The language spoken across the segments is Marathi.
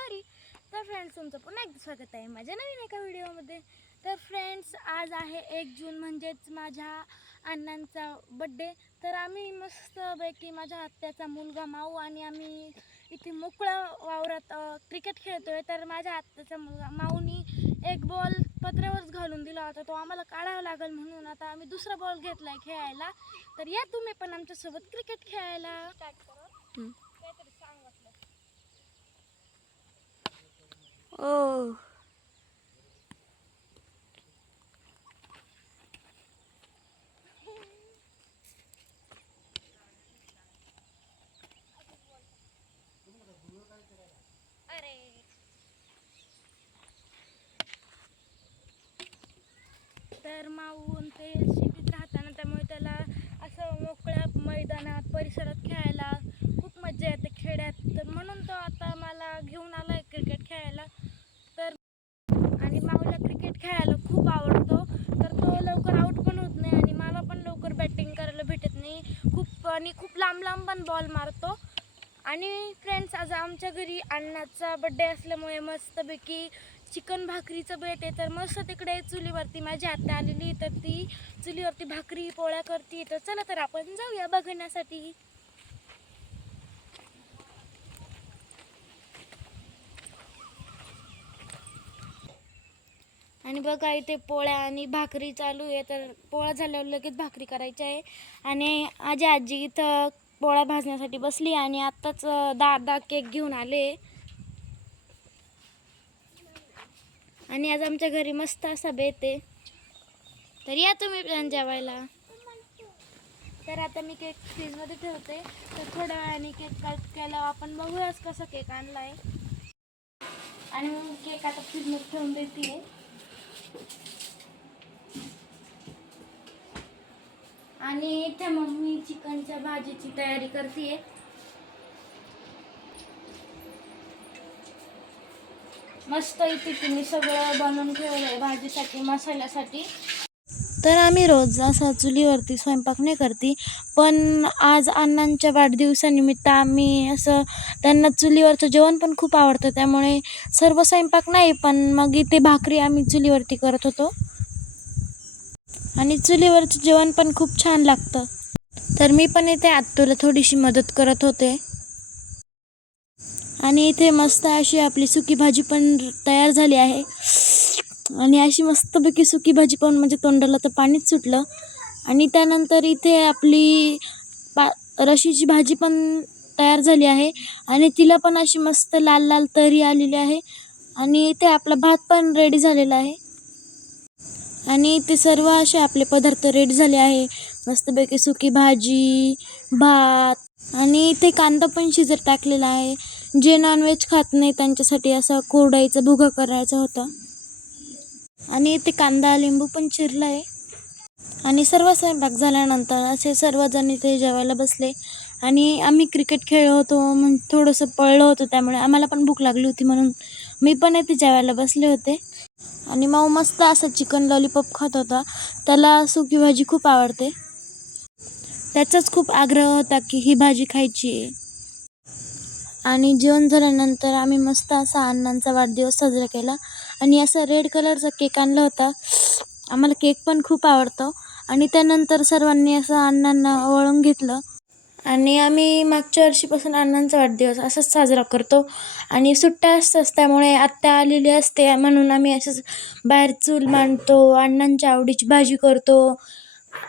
लाडकी पारी तर फ्रेंड्स तुमचं पुन्हा एकदा स्वागत आहे माझ्या नवीन एका व्हिडिओमध्ये. तर फ्रेंड्स आज आहे एक जून म्हणजेच माझ्या अण्णांचा बड्डे तर आम्ही मस्तपैकी माझ्या आत्याचा मुलगा माऊ आणि आम्ही इथे मोकळ्या वावरात क्रिकेट खेळतोय. तर माझ्या आत्याचा मुलगा माऊनी एक बॉल पत्र्यावरच घालून दिला होता. तो आम्हाला काढावा लागेल म्हणून आता आम्ही दुसरा बॉल घेतलाय खेळायला. तर या तुम्ही पण आमच्यासोबत क्रिकेट खेळायला. हम्म. काहीतरी तर माऊन ते शेतीत राहताना त्यामुळे त्याला असं मोकळ्या मैदानात परिसरात खेळायला खूप मजा येते खेड्यात. तर म्हणून तो आता मला घेऊन आला आहे क्रिकेट खेळायला तर आणि माऊला क्रिकेट खेळायला खूप आवडतो तर तो लवकर आऊट पण होत नाही आणि मला पण लवकर बॅटिंग करायला भेटत नाही खूप आणि खूप लांब लांब पण बॉल मारतो. आणि फ्रेंड्स आज आमच्या घरी अण्णाचा बड्डे असल्यामुळे मस्तपैकी चिकन भाकरीचं बेट आहे. तर मस्त तिकडे चुलीवरती माझी आत्या आलेली तर ती चुलीवरती भाकरी पोळ्या करते. तर चला तर आपण जाऊया बघण्यासाठी. आणि बघा इथे पोळ्या आणि भाकरी चालू आहे. तर पोळ्या झाल्यावर लगेच भाकरी करायची आहे. आणि आजी आजी इथं पोळ्या भाजण्यासाठी बसली आणि आत्ताच दादा केक घेऊन आले. आणि आज आमच्या घरी मस्त असा बेते तर या तुम्ही पण जेवायला. तर आता मी केक फ्रीजमध्ये ठेवते. तर थोड्या वेळाने केक कट केल्यावर आपण बघूयाच कसा केक आणला आहे आणि मग केक आता फ्रीजमध्ये ठेवून देते. आणि इथे मग मी चिकनच्या भाजीची तयारी करते मस्त इथे तुम्ही सगळं बनवून ठेवलं भाजीसाठी मसाल्यासाठी. तर आम्ही रोज असा चुलीवरती स्वयंपाक नाही करते. पण आज अण्णांच्या वाढदिवसानिमित्त आम्ही असं त्यांना चुलीवरचं जेवण पण खूप आवडतं. त्यामुळे सर्व स्वयंपाक नाही पण मग इथे भाकरी आम्ही चुलीवरती करत होतो. आणि चुलीवरचं जेवण पण खूप छान लागतं. तर मी पण इथे आत्तूला थोडीशी मदत करत होते. आणि इथे मस्त अशी आपली सुकी भाजी पण तयार झाली आहे. आणि अशी मस्तपैकी सुकी भाजी पाहून म्हणजे तोंडाला तर पाणीच सुटलं. आणि त्यानंतर इथे आपली पा रशीची भाजी पण तयार झाली आहे. आणि तिला पण अशी मस्त लाल लाल तरी आलेली आहे. आणि इथे आपला भात पण रेडी झालेला आहे. आणि ते सर्व असे आपले पदार्थ रेडी झाले आहे. मस्तपैकी सुकी भाजी भात आणि इथे कांदा पण शिजत टाकलेला आहे. जे नॉनव्हेज खात नाही त्यांच्यासाठी असा कोरडाईचा भुगा करायचा होता. आणि इथे कांदा लिंबू पण चिरला आहे आणि सर्व स्वयंपाक झाल्यानंतर असे सर्वजण इथे जेवायला बसले. आणि आम्ही क्रिकेट खेळलो होतो मग थोडंसं पळलो होतो त्यामुळे आम्हाला पण भूक लागली होती म्हणून मी पण इथे जेवायला बसले होते. आणि माऊ मस्त असं चिकन लॉलीपॉप खात होता. त्याला सुकी भाजी खूप आवडते. त्याचाच खूप आग्रह होता की ही भाजी खायची आहे. आणि जेवण झाल्यानंतर आम्ही मस्त असा अण्णांचा वाढदिवस साजरा केला. आणि असा रेड कलरचा केक आणला होता. आम्हाला केक पण खूप आवडतो. आणि त्यानंतर सर्वांनी असं अण्णांना ओळून घेतलं. आणि आम्ही मागच्या वर्षीपासून अण्णांचा वाढदिवस असाच साजरा करतो. आणि सुट्ट्या असतात त्यामुळे आत्या आलेली असते. म्हणून आम्ही असंच बाहेर चूल मांडतो अण्णांच्या आवडीची भाजी करतो.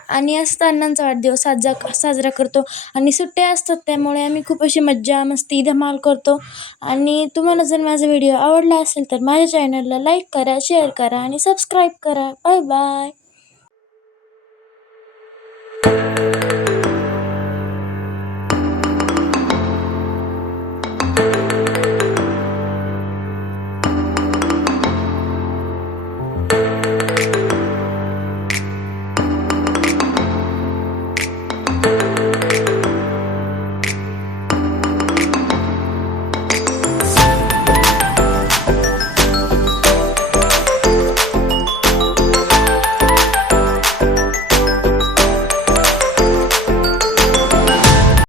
आणि असंच अण्णांचा वाढदिवस साजरा साजरा करतो. आणि सुट्ट्या असतात त्यामुळे आम्ही खूप अशी मज्जा मस्ती धमाल करतो. आणि तुम्हाला जर माझा व्हिडिओ आवडला असेल तर माझ्या चॅनलला लाईक करा शेअर करा आणि सबस्क्राईब करा. Bye bye.